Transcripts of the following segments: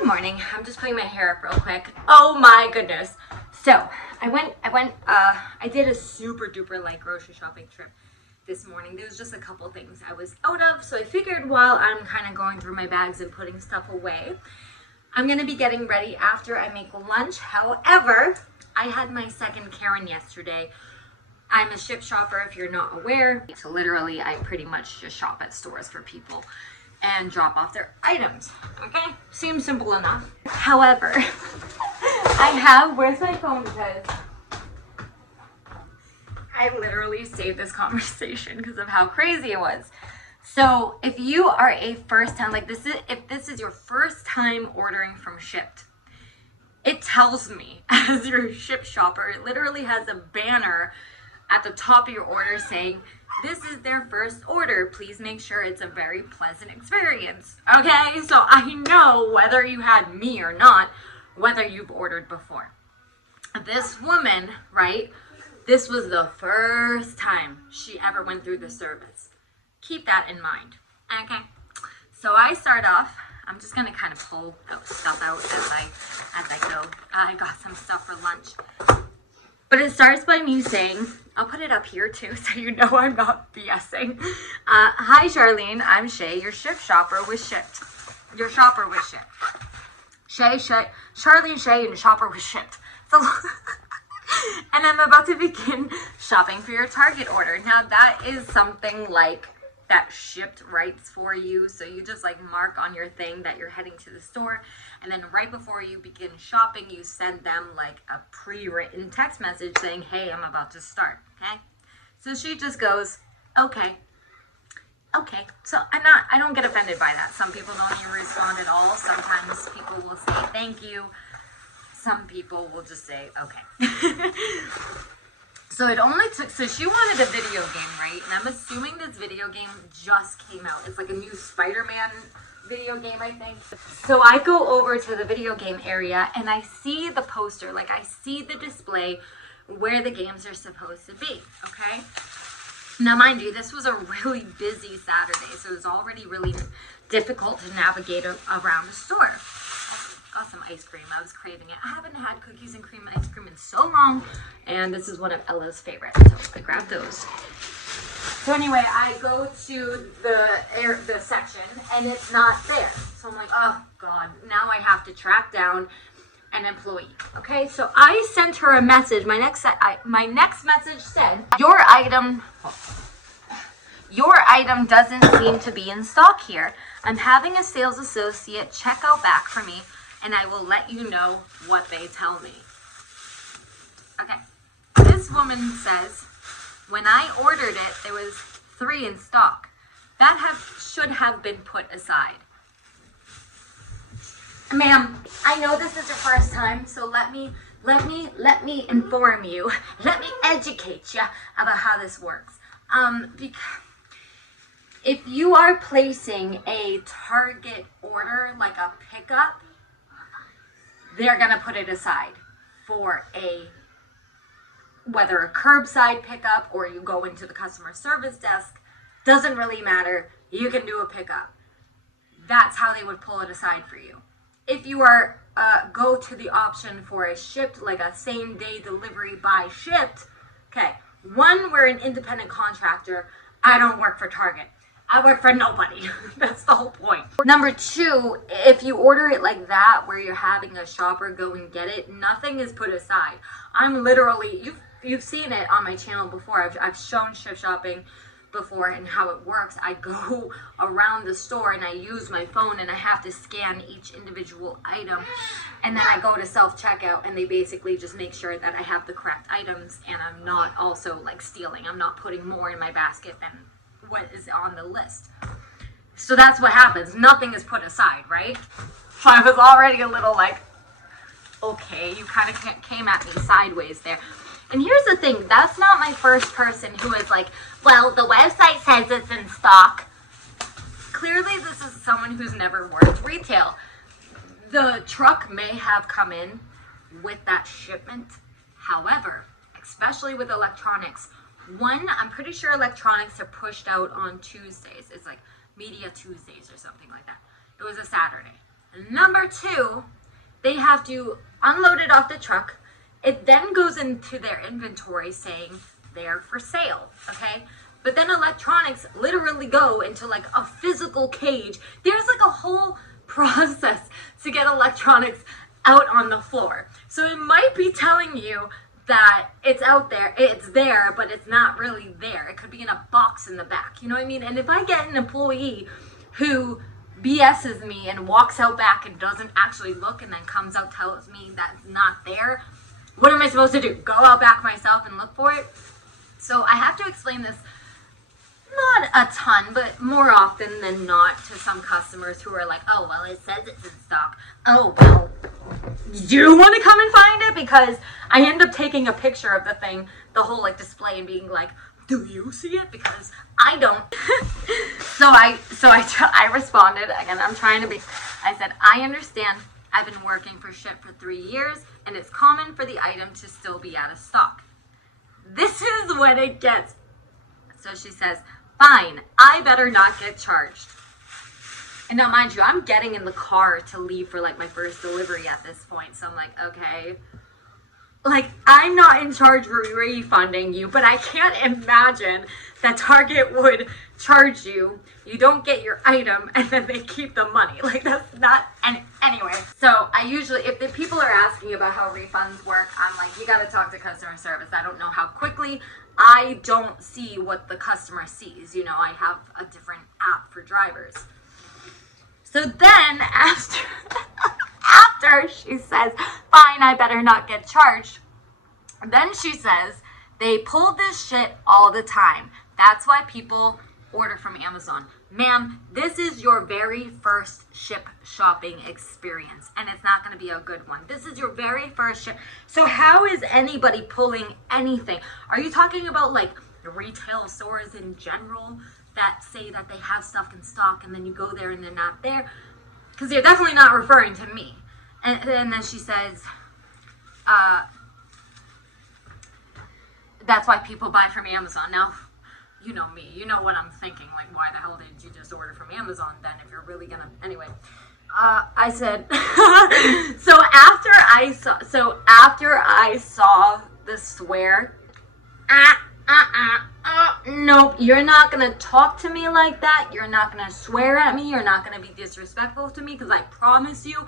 Good morning. I'm just putting my hair up real quick. Oh my goodness. So I did a super duper light grocery shopping trip this morning. There was just a couple things I was out of, so I figured while I'm kind of going through my bags and putting stuff away, I'm gonna be getting ready after I make lunch. However, I had my second Karen yesterday. I'm a ship shopper, if you're not aware. So literally, I pretty much just shop at stores for people and drop off their items. Okay, seems simple enough. However, where's my phone? Because I literally saved this conversation because of how crazy it was. So if you are a first time, if this is your first time ordering from Shipt, it tells me as your Ship shopper, it literally has a banner at the top of your order saying, this is their first order. Please make sure it's a very pleasant experience. Okay, so I know whether you had me or not, whether you've ordered before. This woman, right, this was the first time she ever went through the service. Keep that in mind, okay? So I start off, I'm just gonna kind of pull stuff out as I go. I got some stuff for lunch. But it starts by me saying, I'll put it up here too, so you know I'm not BSing. Hi, Charlene. I'm Shay. Your Ship shopper was shipped. Your shopper was shipped. Charlene Shay and shopper was shipped. So, and I'm about to begin shopping for your Target order. Now, that is something like that Shipt writes for you. So you just mark on your thing that you're heading to the store. And then right before you begin shopping, you send them a pre-written text message saying, hey, I'm about to start, okay? So she just goes, okay. So I don't get offended by that. Some people don't even respond at all. Sometimes people will say thank you. Some people will just say, okay. So it only took, so she wanted a video game, right? And I'm assuming this video game just came out. It's a new Spider-Man video game, I think. So I go over to the video game area and I see the poster, I see the display where the games are supposed to be, okay? Now, mind you, this was a really busy Saturday, so it was already really difficult to navigate around the store. Got some ice cream. I was craving it. I haven't had cookies and cream ice cream in so long, and this is one of Ella's favorites, so I grabbed those. So anyway, I go to the section, and it's not there. So I'm like, oh God, now I have to track down an employee. Okay, so I sent her a message. My next message said, your item doesn't seem to be in stock here. I'm having a sales associate check out back for me, and I will let you know what they tell me. Okay, this woman says, when I ordered it, there was 3 in stock. That should have been put aside. Ma'am, I know this is your first time, so let me inform you. Let me educate you about how this works. Because if you are placing a Target order, like a pickup, they're gonna put it aside for whether a curbside pickup or you go into the customer service desk, doesn't really matter. You can do a pickup. That's how they would pull it aside for you. If you are go to the option for a Shipt, like a same day delivery by Shipt, okay, one, we're an independent contractor. I don't work for Target. I work for nobody. That's the whole point. Number 2, if you order it like that, where you're having a shopper go and get it, nothing is put aside. I'm literally, you've seen it on my channel before. I've shown Ship shopping before and how it works. I go around the store and I use my phone and I have to scan each individual item, and then I go to self-checkout and they basically just make sure that I have the correct items and I'm not also stealing. I'm not putting more in my basket than what is on the list. So that's what happens. Nothing is put aside, right? So I was already a little okay, you kind of came at me sideways there. And here's the thing, that's not my first person who is well, the website says it's in stock. Clearly this is someone who's never worked retail. The truck may have come in with that shipment. However, especially with electronics, one, I'm pretty sure electronics are pushed out on Tuesdays. It's Media Tuesdays or something like that. It was a Saturday. Number two, they have to unload it off the truck. It then goes into their inventory saying they're for sale, okay? But then electronics literally go into like a physical cage. There's like a whole process to get electronics out on the floor. So it might be telling you that it's out there, it's there, but it's not really there. It could be in a box in the back, you know what I mean? And if I get an employee who BS's me and walks out back and doesn't actually look and then comes out, tells me that's not there, what am I supposed to do? Go out back myself and look for it? So I have to explain this, not a ton, but more often than not, to some customers who are like, oh, well, it says it's in stock. Oh, well, do you want to come and find it? Because I end up taking a picture of the thing, the whole like display, and being like, do you see it? Because I don't. So I responded, again, I'm trying to be, I said, I understand. I've been working for Ship for 3 years, and it's common for the item to still be out of stock. This is when it gets, so she says, fine, I better not get charged. And now, mind you, I'm getting in the car to leave for like my first delivery at this point. So I'm like, okay, like I'm not in charge of refunding you, but I can't imagine that Target would charge you. You don't get your item and then they keep the money. Like that's not, and anyway. So I usually, if the people are asking about how refunds work, I'm like, you got to talk to customer service. I don't know how quickly. I don't see what the customer sees. You know, I have a different app for drivers. So then after she says, fine, I better not get charged. Then she says, they pull this shit all the time. That's why people order from Amazon. Ma'am, this is your very first Ship shopping experience, and it's not going to be a good one. This is your very first Ship. So how is anybody pulling anything? Are you talking about like retail stores in general that say that they have stuff in stock and then you go there and they're not there? Because they're definitely not referring to me. And then she says, that's why people buy from Amazon. Now, you know me, you know what I'm thinking, like, why the hell did you just order from Amazon then if you're really gonna, anyway. I said, so after I saw the swear, nope, you're not gonna talk to me like that, you're not gonna swear at me, you're not gonna be disrespectful to me, because I promise you,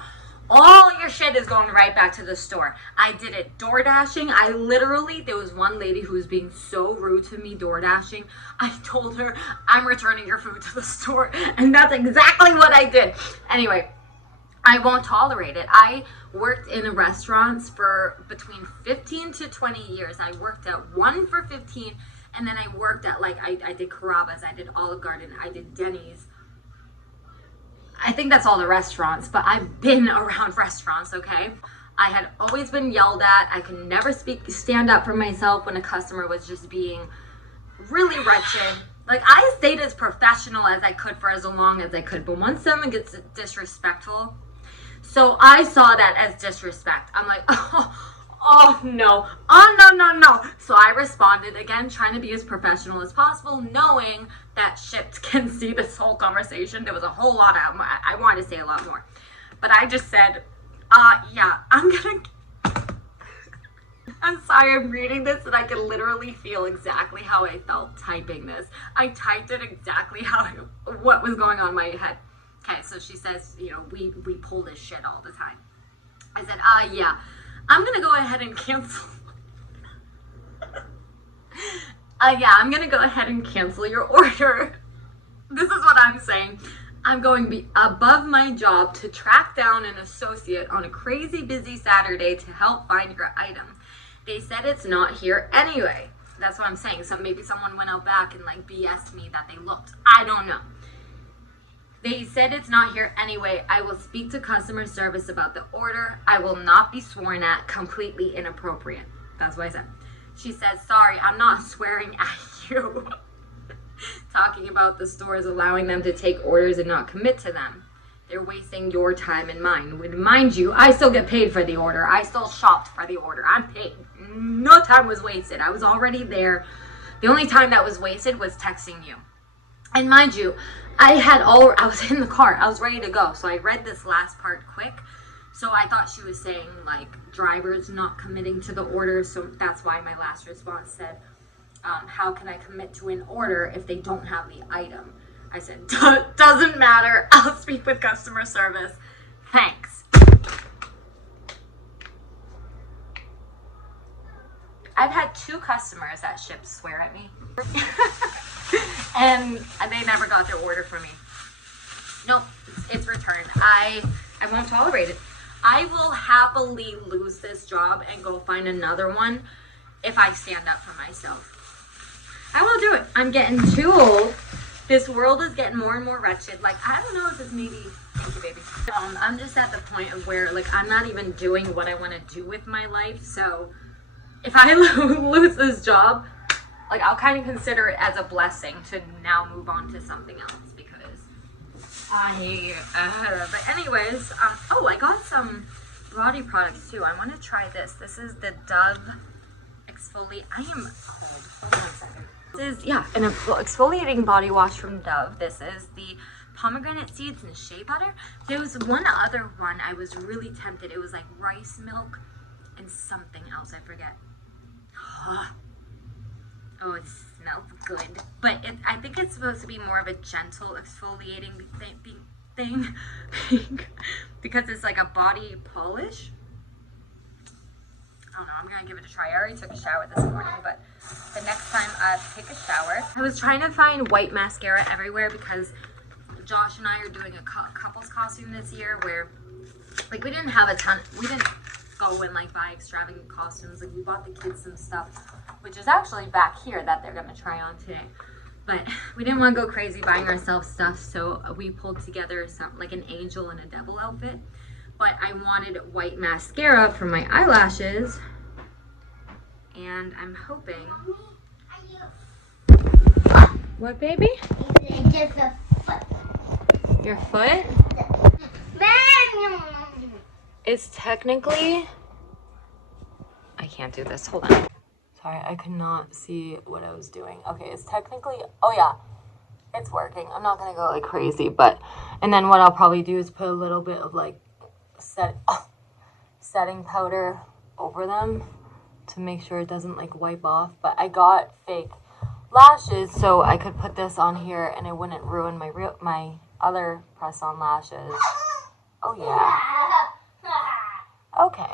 all your shit is going right back to the store. I did it door dashing. There was one lady who was being so rude to me door dashing. I told her, I'm returning your food to the store. And that's exactly what I did. Anyway, I won't tolerate it. I worked in restaurants for between 15 to 20 years. I worked at one for 15, and then I worked at I did Carrabba's, I did Olive Garden, I did Denny's. I think that's all the restaurants, but I've been around restaurants, okay? I had always been yelled at. I could never stand up for myself when a customer was just being really wretched. Like, I stayed as professional as I could for as long as I could, but once someone gets disrespectful, so I saw that as disrespect. I'm like, oh no, no. So I responded again, trying to be as professional as possible, knowing that Shipped can see this whole conversation. There was a whole lot of, I wanted to say a lot more, but I just said, yeah, I'm sorry, I'm reading this and I can literally feel exactly how I felt typing this. I typed it exactly what was going on in my head. Okay, so she says, you know, we pull this shit all the time. I said, yeah, I'm gonna go ahead and cancel. Yeah, I'm gonna go ahead and cancel your order. This is what I'm saying. I'm going to be above my job to track down an associate on a crazy busy Saturday to help find your item. They said it's not here anyway. That's what I'm saying. So maybe someone went out back and like BS'd me that they looked. I don't know. They said it's not here anyway. I will speak to customer service about the order. I will not be sworn at. Completely inappropriate. That's what I said. She says, sorry, I'm not swearing at you. Talking about the stores allowing them to take orders and not commit to them. They're wasting your time and mine. Mind you, I still get paid for the order. I still shopped for the order. I'm paid. No time was wasted. I was already there. The only time that was wasted was texting you. And mind you, I was in the car. I was ready to go. So I read this last part quick. So I thought she was saying, like, drivers not committing to the order. So that's why my last response said, how can I commit to an order if they don't have the item? I said, doesn't matter. I'll speak with customer service. Thanks. I've had 2 customers that ship swear at me. And they never got their order from me. Nope, it's returned. I won't tolerate it. I will happily lose this job and go find another one if I stand up for myself. I will do it. I'm getting too old. This world is getting more and more wretched. Like, I don't know if this maybe, thank you, baby. I'm just at the point of where, like, I'm not even doing what I want to do with my life. So if I lose this job, like, I'll kind of consider it as a blessing to now move on to something else because but anyways, oh, I got some body products too. I want to try this. This is the Dove exfoliate. I am cold. Hold on a second. This is, yeah, an exfoliating body wash from Dove. This is the pomegranate seeds and shea butter. There was one other one I was really tempted. It was like rice milk and something else. I forget. Oh, it smells good. But I think it's supposed to be more of a gentle exfoliating thing because it's like a body polish. I don't know. I'm going to give it a try. I already took a shower this morning, but the next time I take a shower. I was trying to find white mascara everywhere because Josh and I are doing a couples costume this year where, like, we didn't have a ton. We didn't go and, like, buy extravagant costumes. Like, we bought the kids some stuff, which is actually back here that they're going to try on today. But we didn't want to go crazy buying ourselves stuff, so we pulled together some, like, an angel and a devil outfit. But I wanted white mascara for my eyelashes, and I'm hoping... What, baby? Just a foot. Your foot? It's technically... I can't do this. Hold on. Sorry, I could not see what I was doing. Okay, it's technically... Oh, yeah. It's working. I'm not going to go, like, crazy, but... And then what I'll probably do is put a little bit of, like, setting powder over them to make sure it doesn't, like, wipe off. But I got fake lashes, so I could put this on here and it wouldn't ruin my other press-on lashes. Oh, yeah. Okay.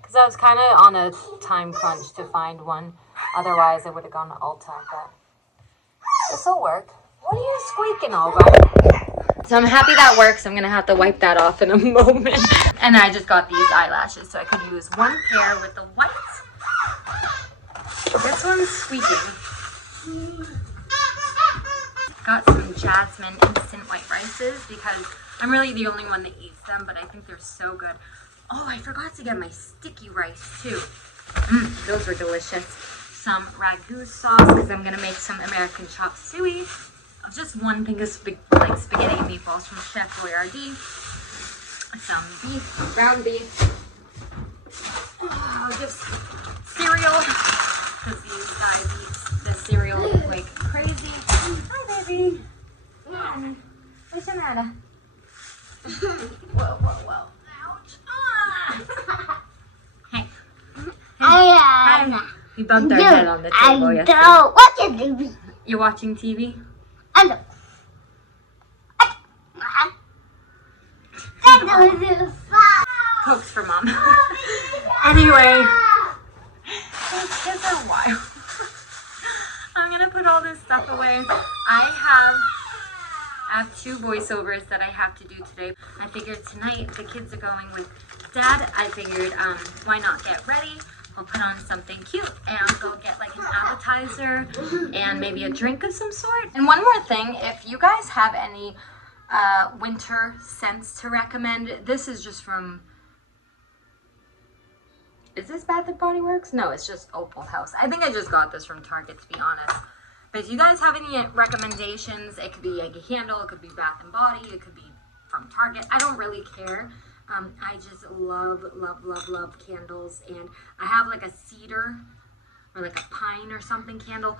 Because I was kind of on a time crunch to find one. Otherwise, I would have gone to Ulta, but this will work. What are you squeaking over? So I'm happy that works. I'm going to have to wipe that off in a moment. And I just got these eyelashes, so I could use one pair with the white. This one's squeaking. Got some jasmine instant white rices because I'm really the only one that eats them, but I think they're so good. Oh, I forgot to get my sticky rice too. Those were delicious. Some ragu sauce because I'm going to make some American chop suey. Just one thing of like spaghetti and meatballs from Chef Boyardee. Some beef, ground beef. Just cereal because these guys eat the cereal like crazy. Hi, baby. Yeah. What's the matter? Whoa, whoa, whoa. Ouch. Hey. Hi. You bumped our head on the table yesterday. I don't watch TV. You're watching TV? I know. Cokes for mom. Anyway, it's been a while. I'm gonna put all this stuff away. I have 2 voiceovers that I have to do today. I figured tonight the kids are going with Dad. I figured why not get ready? I'll put on something cute and go get like an appetizer and maybe a drink of some sort. And one more thing, if you guys have any winter scents to recommend, this is just from, is this Bath & Body Works? No, it's just Opal House. I think I just got this from Target, to be honest. But if you guys have any recommendations, it could be like a candle, it could be Bath & Body, it could be from Target. I don't really care. I just love, love, love, love candles. And I have like a cedar or like a pine or something candle.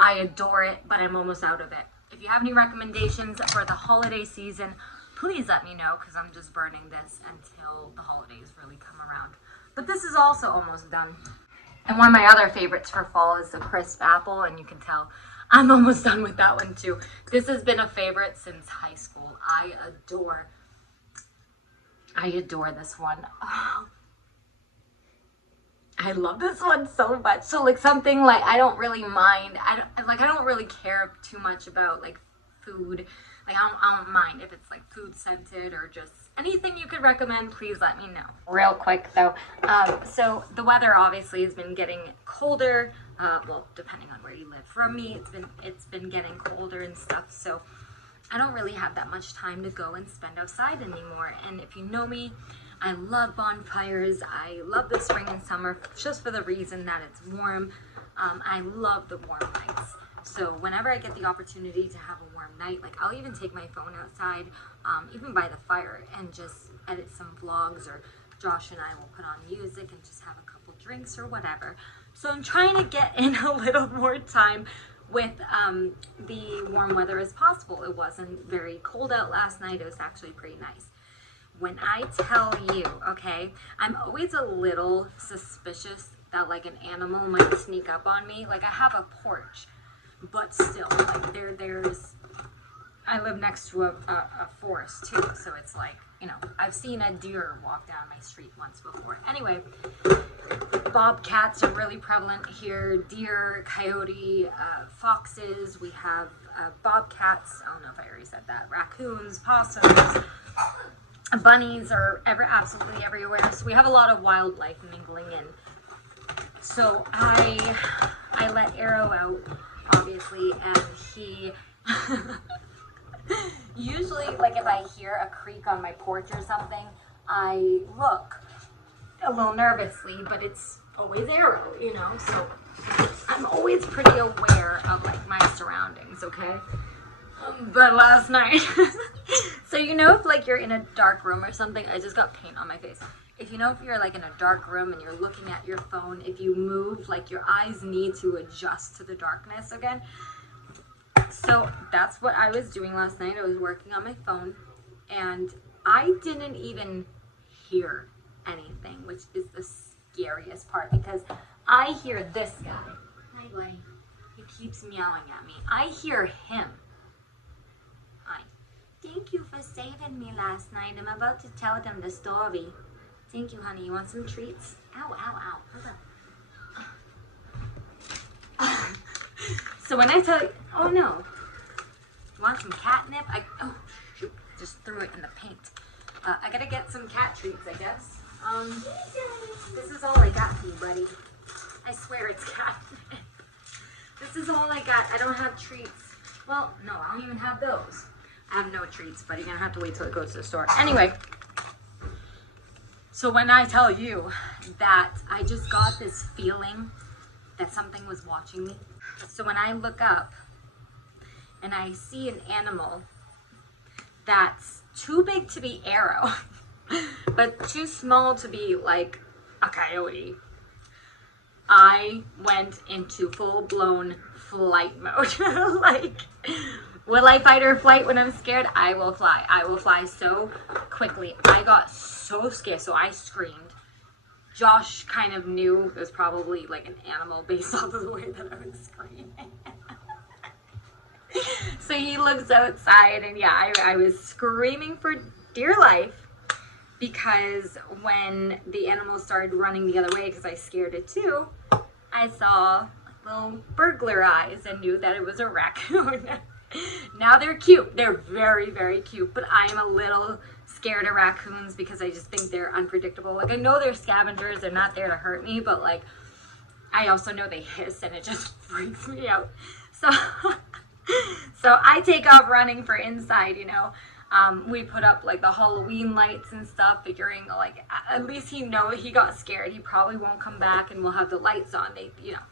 I adore it, but I'm almost out of it. if you have any recommendations for the holiday season, please let me know, because I'm just burning this until the holidays really come around. But this is also almost done. And one of my other favorites for fall is the crisp apple, and you can tell I'm almost done with that one too. This has been a favorite since high school. I adore this one. Oh, I love this one so much. So like something like, I don't really mind. I don't really care too much about like food. Like I don't mind if it's like food scented or just anything you could recommend. Please let me know. Real quick though, so the weather obviously has been getting colder. Well, depending on where you live. For me, it's been getting colder and stuff. So I don't really have that much time to go and spend outside anymore. And if you know me, I love bonfires. I love the spring and summer just for the reason that it's warm. I love the warm nights. So whenever I get the opportunity to have a warm night, like I'll even take my phone outside, even by the fire, and just edit some vlogs, or Josh and I will put on music and just have a couple drinks or whatever. So I'm trying to get in a little more time with the warm weather as possible. It wasn't very cold out last night. It was actually pretty nice. When I tell you, okay, I'm always a little suspicious that like an animal might sneak up on me. Like I have a porch, but still, like I live next to a forest too, so it's like, you know, I've seen a deer walk down my street once before. Anyway, bobcats are really prevalent here. Deer, coyote, foxes. We have bobcats. I don't know if I already said that. Raccoons, possums. Bunnies are absolutely everywhere. So we have a lot of wildlife mingling in. So I let Arrow out, obviously, and he usually, like if I hear a creak on my porch or something, I look a little nervously, but it's always Arrow, you know, so I'm always pretty aware of like my surroundings, okay? But last night, so you know if like you're in a dark room or something, I just got paint on my face. If you know if you're like in a dark room and you're looking at your phone, if you move, like your eyes need to adjust to the darkness again. So that's what I was doing last night. I was working on my phone and I didn't even hear anything, which is the scariest part, because I hear this guy. Hi, buddy. He keeps meowing at me. I hear him. Thank you for saving me last night. I'm about to tell them the story. Thank you, honey. You want some treats? Ow, ow, ow. Hold on. So when I tell you, oh no. You want some catnip? Oh, shoot. Just threw it in the paint. I gotta get some cat treats, I guess. This is all I got for you, buddy. I swear it's catnip. This is all I got. I don't have treats. Well, no, I don't even have those. I have no treats, but you're gonna have to wait till it goes to the store. Anyway, so when I tell you that I just got this feeling that something was watching me. So when I look up and I see an animal that's too big to be Arrow, but too small to be like a coyote, I went into full-blown flight mode. Like, will I fight or flight when I'm scared? I will fly. I will fly so quickly. I got so scared, so I screamed. Josh kind of knew it was probably like an animal based off of the way that I was screaming. So he looks outside, and yeah, I was screaming for dear life, because when the animal started running the other way, because I scared it too, I saw little burglar eyes and knew that it was a raccoon. Now they're cute. They're very, very cute. But I am a little scared of raccoons because I just think they're unpredictable. Like, I know they're scavengers. They're not there to hurt me. But, like, I also know they hiss and it just freaks me out. So, so I take off running for inside, you know. We put up, like, the Halloween lights and stuff, figuring, like, at least he got scared. He probably won't come back and we'll have the lights on. They, you know,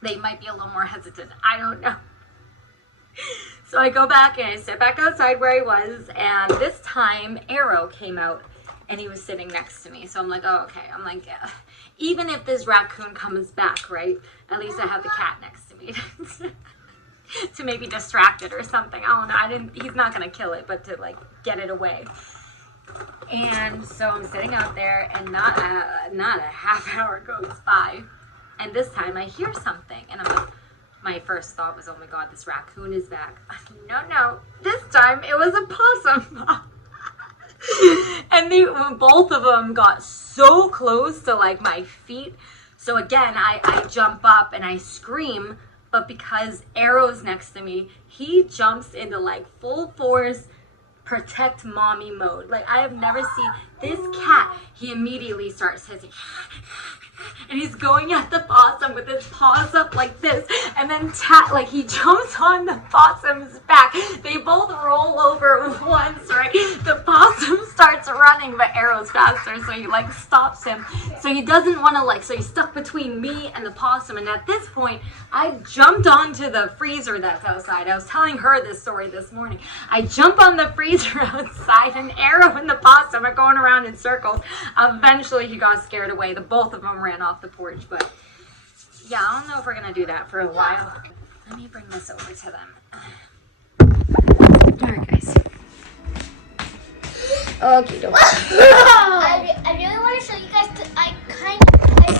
they might be a little more hesitant. I don't know. So I go back and I sit back outside where I was, and this time Arrow came out and he was sitting next to me. So I'm like, oh, okay. I'm like, yeah. Even if this raccoon comes back, right, at least I have the cat next to me. to maybe distract it or something. I don't know. He's not gonna kill it, but to like get it away. And so I'm sitting out there, and not a half hour goes by, and this time I hear something, and I'm like, my first thought was, oh my god, this raccoon is back. No, this time it was a possum. And both of them got so close to like my feet. So again, I jump up and I scream, but because Arrow's next to me, he jumps into like full force protect mommy mode. Like, I have never seen this cat. He immediately starts hissing. And he's going at the possum with his paws up like this, and then like he jumps on the possum's back. They both roll over once, right? The possum starts running, but Arrow's faster, so he like stops him. So he doesn't want to so he's stuck between me and the possum. And at this point, I jumped onto the freezer that's outside. I was telling her this story this morning. I jump on the freezer outside, and Arrow and the possum are going around in circles. Eventually, he got scared away. The both of them ran off the porch, but yeah, I don't know if we're gonna do that for a while. Let me bring this over to them. Alright, guys. Okay, don't. I really want to show you guys. I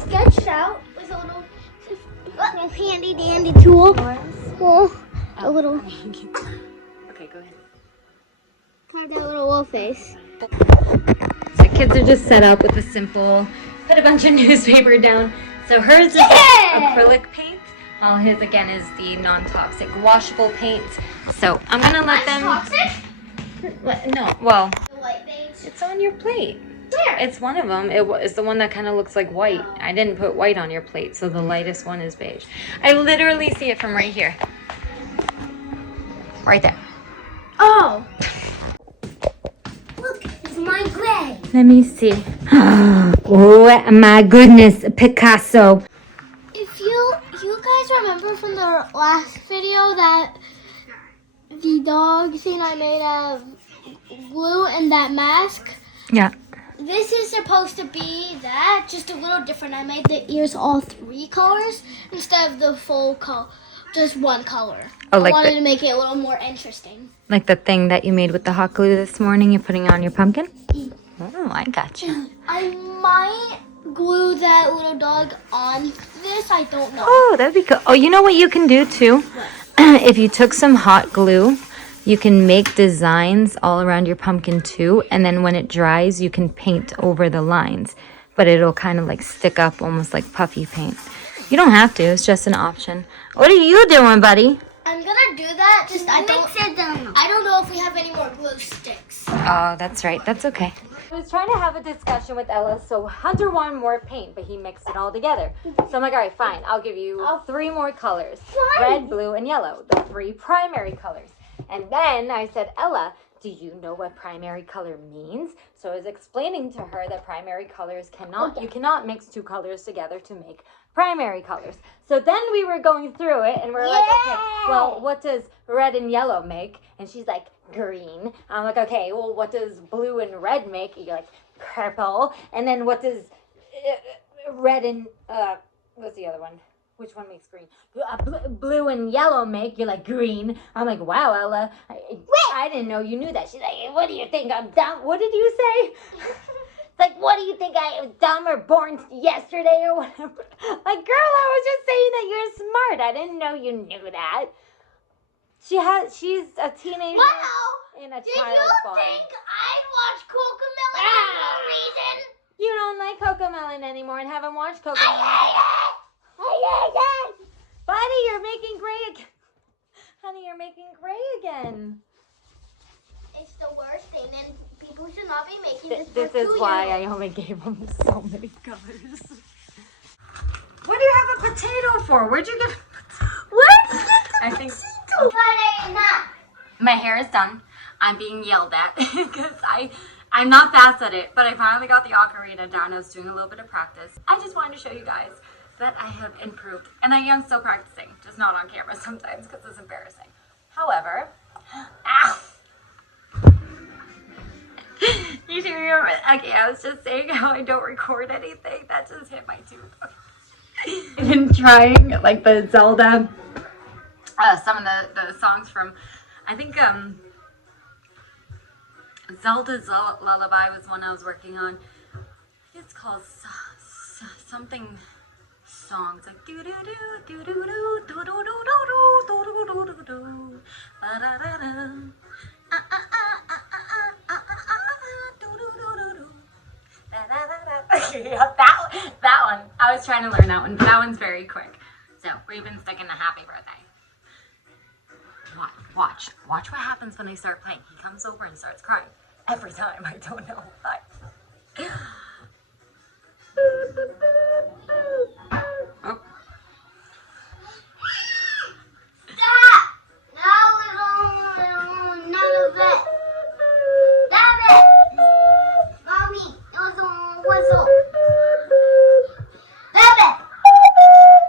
sketched out with a little handy dandy tool. Well, a little. Okay, go ahead. Carved out a little wolf face. So kids are just set up with a simple. Put a bunch of newspaper down. So hers is acrylic paint, while his again is the non-toxic washable paint. So I'm gonna let them. Toxic? No, well, The white beige. it's on your plate. Where? It's one of them. It's the one that kind of looks like white. I didn't put white on your plate, so the lightest one is beige. I literally see it from right here. Right there. Oh. Look, it's my gray. Let me see. Oh my goodness, Picasso. If you guys remember from the last video that the dog scene I made out of glue and that mask, Yeah. this is supposed to be that, just a little different. I made the ears all 3 colors instead of the full color, just one color. Oh, I wanted to make it a little more interesting. Like the thing that you made with the hot glue this morning, you're putting on your pumpkin? Oh, I gotcha. I might glue that little dog on this. I don't know. Oh, that'd be cool. Oh, you know what you can do too? If you took some hot glue, you can make designs all around your pumpkin too, and then when it dries, you can paint over the lines, but it'll kind of like stick up almost like puffy paint. You don't have to, it's just an option. What are you doing, buddy? I'm gonna do that. Just I don't know if we have any more glue sticks. Oh, that's right. That's okay. I was trying to have a discussion with Ella, so Hunter wanted more paint, but he mixed it all together. So I'm like, all right, fine. I'll give you 3 more colors. Red, blue, and yellow. The 3 primary colors. And then I said, Ella, do you know what primary color means? So I was explaining to her that primary colors you cannot mix 2 colors together to make primary colors. So then we were going through it, and we're like, okay, well, what does red and yellow make? And she's like, green. I'm like, okay, well, what does blue and red make? You're like, purple. And then what does red and, what's the other one? Which one makes green? Blue and yellow make, you're like, green. I'm like, wow, Ella, I didn't know you knew that. She's like, what do you think, I'm dumb? What did you say? Like, what do you think, I was dumb or born yesterday or whatever? Like, girl, I was just saying that you're smart. I didn't know you knew that. She's a teenager in a child's body. Did you think I'd watch Cocomelon for no reason? You don't like Cocomelon anymore and haven't watched Cocomelon. Buddy, you're making gray again. Honey, you're making gray again. It's the worst thing, and people should not be making this. This is why I only gave them so many colors. What do you have a potato for? Where'd you get? What? I think. My hair is done. I'm being yelled at because I'm not fast at it, but I finally got the ocarina down. I was doing a little bit of practice. I just wanted to show you guys that I have improved, and I am still practicing, just not on camera sometimes because it's embarrassing. However, you do remember? Okay, I was just saying how I don't record anything. That just hit my tooth. I've been trying like the Zelda some of the songs from, I think Zelda's Lullaby was one I was working on. I think it's called something songs like do do do do do do do do do do do do do ba da da da that one. I was trying to learn that one, but that one's very quick. So we've been sticking to happy birthday. Watch what happens when I start playing. He comes over and starts crying every time. I don't know why. Oh. Stop! No, none of it. Stop it! Mommy, whistle. Stop it!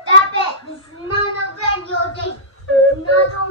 Stop it! This is not a video game. It's not a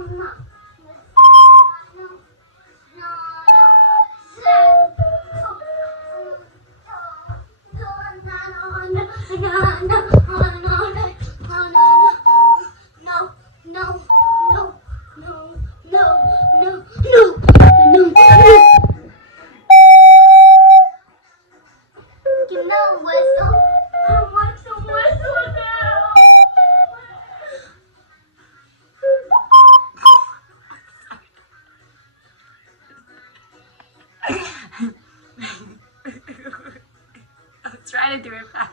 I was trying to do it fast.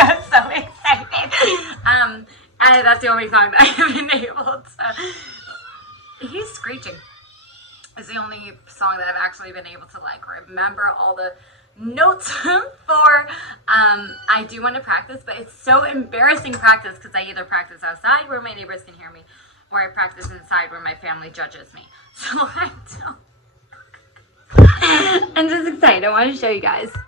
I'm so excited. That's the only song that I have been able to. He's screeching. It's the only song that I've actually been able to like remember all the notes for. I do want to practice, but it's so embarrassing practice because I either practice outside where my neighbors can hear me, or I practice inside where my family judges me. So I don't. I'm just excited. I want to show you guys.